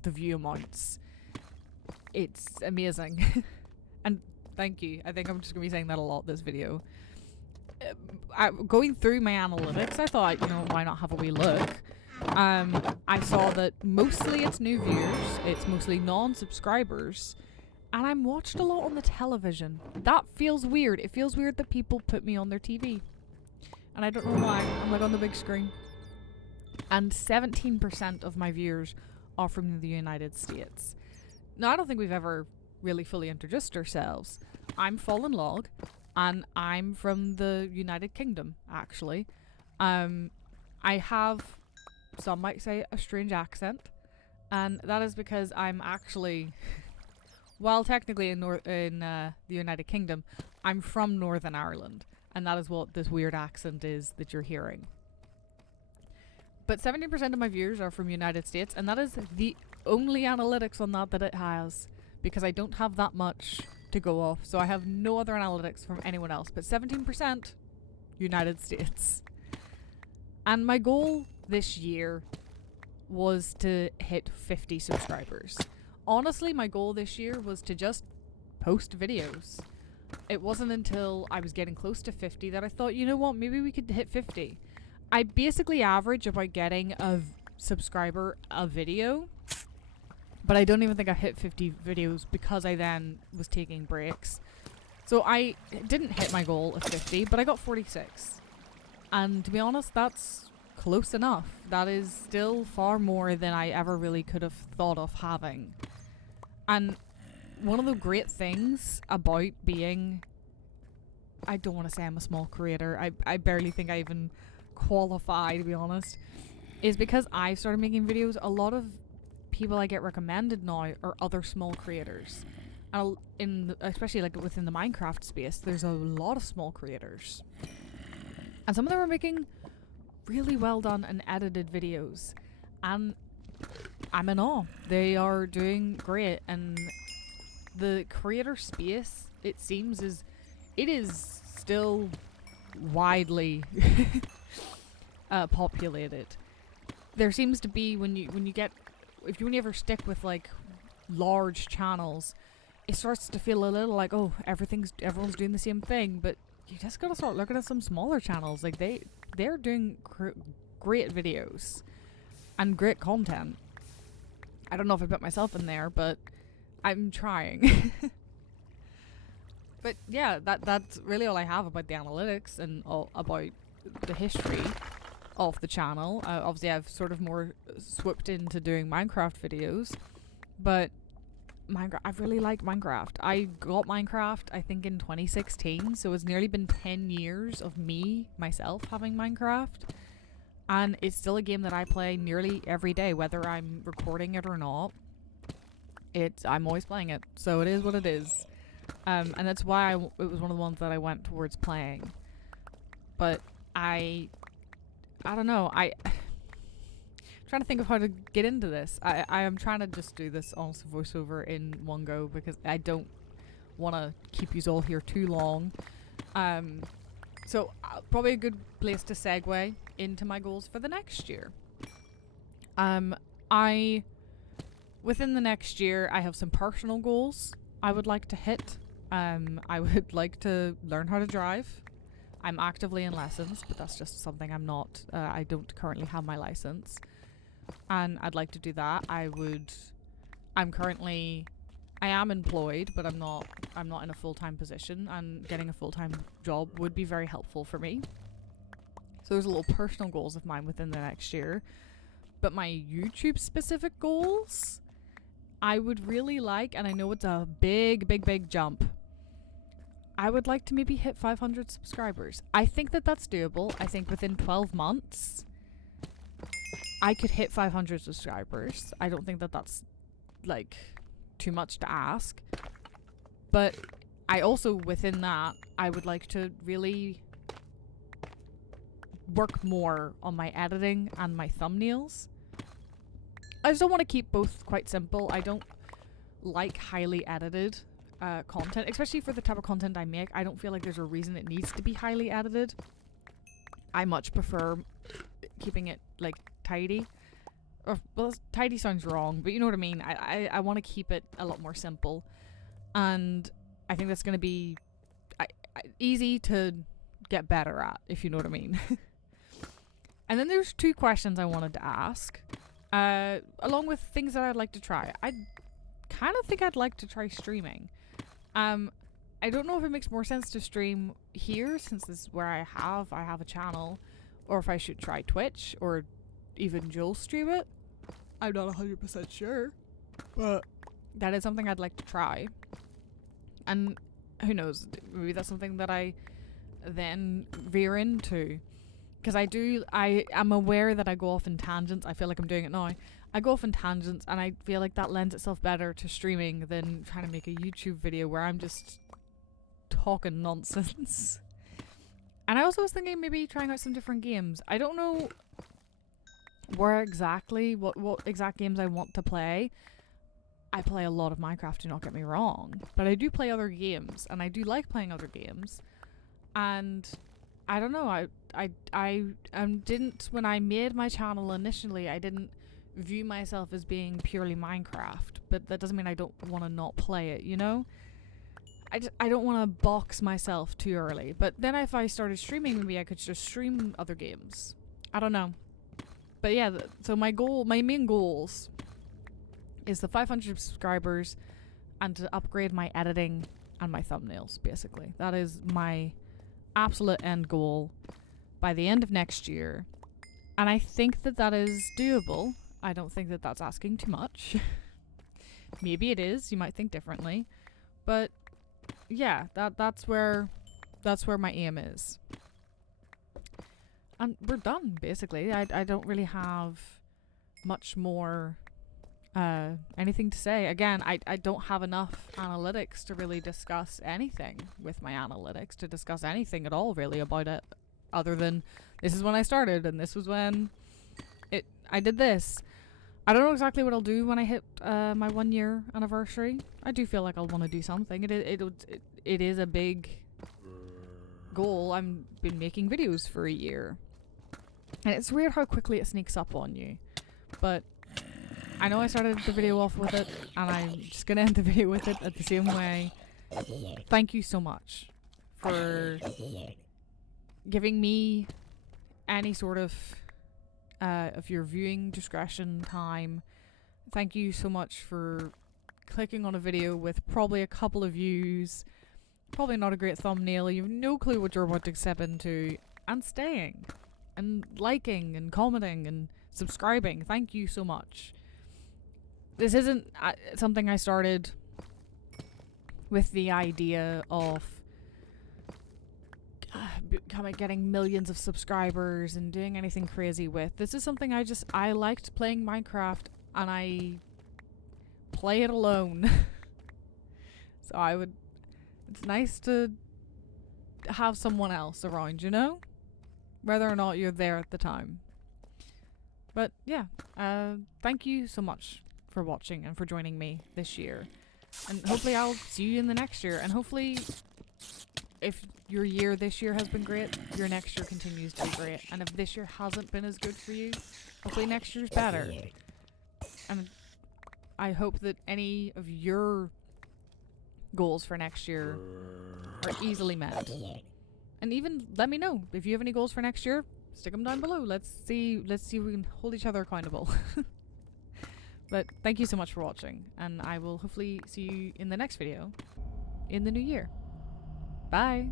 of the view amounts. It's amazing. And thank you. I think I'm just going to be saying that a lot this video. Going through my analytics, I thought, why not have a wee look? I saw that mostly it's new viewers, it's mostly non-subscribers, and I'm watched a lot on the television. That feels weird. It feels weird that people put me on their TV. And I don't know why. I'm like on the big screen. And 17% of my viewers are from the United States. Now, I don't think we've ever really fully introduced ourselves. I'm Fallen Log, and I'm from the United Kingdom, actually. I have, some might say, a strange accent, and that is because I'm actually, well, technically in the United Kingdom, I'm from Northern Ireland, and that is what this weird accent is that you're hearing. But 70% of my viewers are from United States, and that is the only analytics on that it has, because I don't have that much to go off, so I have no other analytics from anyone else, but 17% United States. And my goal this year was to hit 50 subscribers. Honestly, my goal this year was to just post videos. It wasn't until I was getting close to 50 that I thought, you know what, maybe we could hit 50. I basically average about getting a subscriber a video, but I don't even think I hit 50 videos because I then was taking breaks. So I didn't hit my goal of 50, but I got 46. And to be honest, that's close enough. That is still far more than I ever really could have thought of having. And one of the great things about being, I don't want to say I'm a small creator, I barely think I even qualify, to be honest, is because I started making videos, a lot of people I get recommended now are other small creators. And especially like within the Minecraft space, there's a lot of small creators. And some of them are making really well done and edited videos. And I'm in awe. They are doing great. And the creator space, it seems, it is still widely populated. There seems to be, when you ever stick with like large channels, it starts to feel a little like, oh, everyone's doing the same thing, but you just gotta start looking at some smaller channels. Like they're doing great videos and great content. I don't know if I put myself in there, but I'm trying. But yeah, that's really all I have about the analytics and all about the history of the channel. Obviously I've sort of more swooped into doing Minecraft videos, but I really like Minecraft. I got Minecraft I think in 2016, so it's nearly been 10 years of myself having Minecraft, and it's still a game that I play nearly every day, whether I'm recording it or not. I'm always playing it, so it is what it is. And that's why it was one of the ones that I went towards playing. But I don't know. I'm trying to think of how to get into this. I am trying to just do this honest voiceover in one go because I don't want to keep you all here too long. So probably a good place to segue into my goals for the next year. Within the next year, I have some personal goals I would like to hit. I would like to learn how to drive. I'm actively in lessons, but that's just something I'm not. I don't currently have my license, and I'd like to do that. I am employed, but I'm not in a full-time position, and getting a full-time job would be very helpful for me. So there's a little personal goals of mine within the next year. But my YouTube specific goals, I would really like, and I know it's a big, big, big jump, I would like to maybe hit 500 subscribers. I think that's doable. I think within 12 months, I could hit 500 subscribers. I don't think that's, like, too much to ask. But I also, within that, I would like to really work more on my editing and my thumbnails. I just don't want to keep both quite simple. I don't like highly edited content, especially for the type of content I make. I don't feel like there's a reason it needs to be highly edited. I much prefer keeping it like tidy, well, tidy sounds wrong, but you know what I mean. I want to keep it a lot more simple, and I think that's going to be easy to get better at, if you know what I mean. And then there's 2 questions I wanted to ask, along with things that I'd like to try. I kind of think I'd like to try streaming. I don't know if it makes more sense to stream here, since this is where I have a channel, or if I should try Twitch, or even Joel stream it. I'm not 100% sure, but that is something I'd like to try. And who knows, maybe that's something that I then veer into. Because I am aware that I go off in tangents. I feel like I'm doing it now. I go off in tangents, and I feel like that lends itself better to streaming than trying to make a YouTube video where I'm just talking nonsense. And I also was thinking maybe trying out some different games. I don't know where exactly, what exact games I want to play. I play a lot of Minecraft, do not get me wrong. But I do play other games, and I do like playing other games. And I don't know, I didn't, when I made my channel initially, I didn't view myself as being purely Minecraft, but that doesn't mean I don't want to not play it, you know? I don't want to box myself too early, but then if I started streaming, maybe I could just stream other games. I don't know. But yeah, so my main goals is the 500 subscribers and to upgrade my editing and my thumbnails, basically. That is my absolute end goal by the end of next year. And I think that that is doable. I don't think that that's asking too much. Maybe it is. You might think differently. But yeah, that's where my aim is. And we're done, basically. I don't really have much more anything to say. Again, I don't have enough analytics to really discuss anything with my analytics, to discuss anything at all really about it, other than this is when I started and this was when I did this. I don't know exactly what I'll do when I hit my 1 year anniversary. I do feel like I'll want to do something. It is a big goal. I've been making videos for a year, and it's weird how quickly it sneaks up on you. But I know I started the video off with it, and I'm just gonna end the video with it at the same way. Thank you so much for giving me any sort of your viewing discretion time. Thank you so much for clicking on a video with probably a couple of views, probably not a great thumbnail, you have no clue what you're about to step into, and staying and liking and commenting and subscribing. Thank you so much. This isn't something I started with the idea of getting millions of subscribers and doing anything crazy with. This is something I liked playing Minecraft, and I play it alone. So it's nice to have someone else around, you know? Whether or not you're there at the time. But yeah, thank you so much for watching and for joining me this year. And hopefully I'll see you in the next year. And hopefully, if your year this year has been great, your next year continues to be great. And if this year hasn't been as good for you, hopefully next year's better. And I hope that any of your goals for next year are easily met. And even let me know if you have any goals for next year. Stick them down below. Let's see if we can hold each other accountable. But thank you so much for watching, and I will hopefully see you in the next video in the new year. Bye!